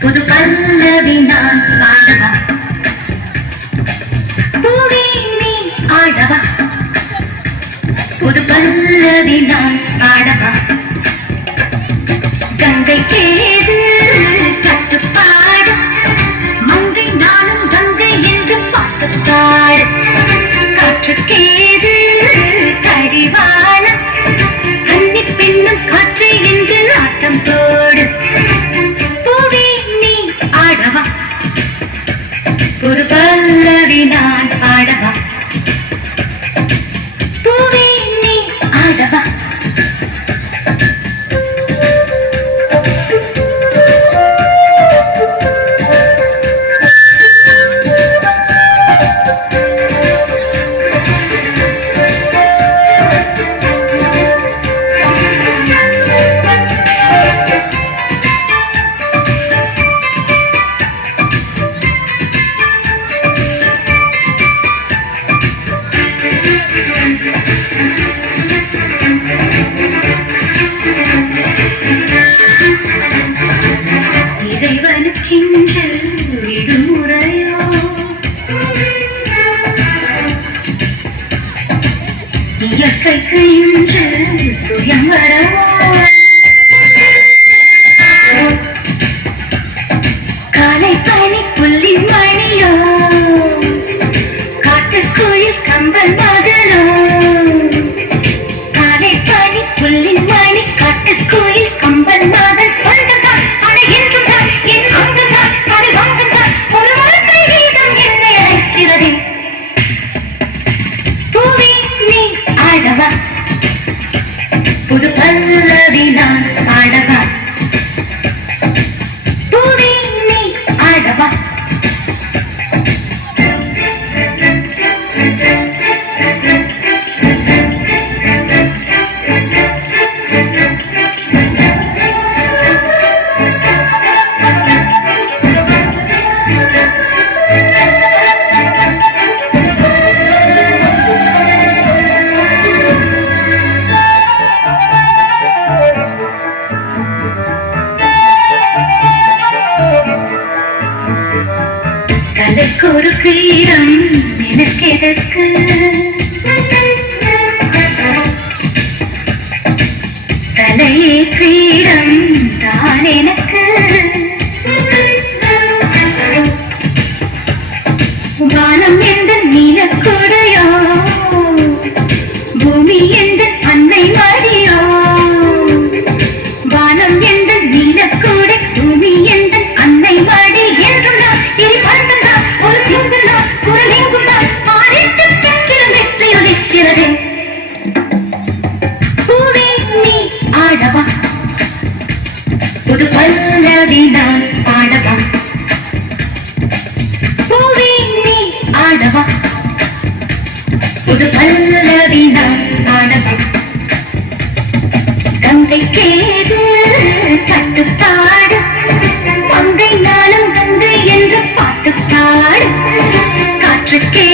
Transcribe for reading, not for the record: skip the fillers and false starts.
புது பல்லவி நான் பாடவா பூவே நீ ஆடவா புது பல்லவி நான் பாடவா கங்கை கேது கட்டுப்பாடு மங்கை நானும் கங்கை என்று பாட்டுப்பாடு காற்று கேது கடிவான அன்னி பெண்ணும் காற்று என்று ஆட்டம் போடு பூவே நீ ஆடவா ஒரு பல்லவி நான் பாடவா பூவே நீ ஆடவா இறைவனுக்கென்று விடுமுறையோ இயற்கைக்கு இன்று சுயம்வரவோ காலை பனி புள்ளி மணியோ காட்டுக்குயில் கம்பல் மகனோ காலை பனி புள்ளி மணி காட்டுக்குயில் கம்பல் மகன் சொந்ததான் அடைகின்றான் என் சொந்ததான் அது சொந்ததான் ஒரு மரத்தை வீதம் என்னை அழைக்கிறது பூவே நீ ஆடவா புது பல்லவி நான் பாடவா பூவே நீ ஆடவா ஒரு கிரீடம் எனக்கெதற்கு தலையே கிரீடம் தான் எனக்கு வானம் எந்த நீலக்குடையோ பூமி எந்த அன்னை மடியோ வானம் எந்த நீலக்குடை பூமி எந்த அன்னை மடி என்று நான் இனி பறந்ததான் ஒரு சிந்தனா குரலெங்குதான் ஆடிட்டு நிற்கிறது பூவே நீ ஆடவா புது பல்லவி நான் பாடவா பூவே நீ ஆடவா புது பல்லவி நான் பாடவா கங்கை கேது கட்டுப்பாடு மங்கை நாளும் கங்கை என்று பாட்டுப்பாடு காற்று கே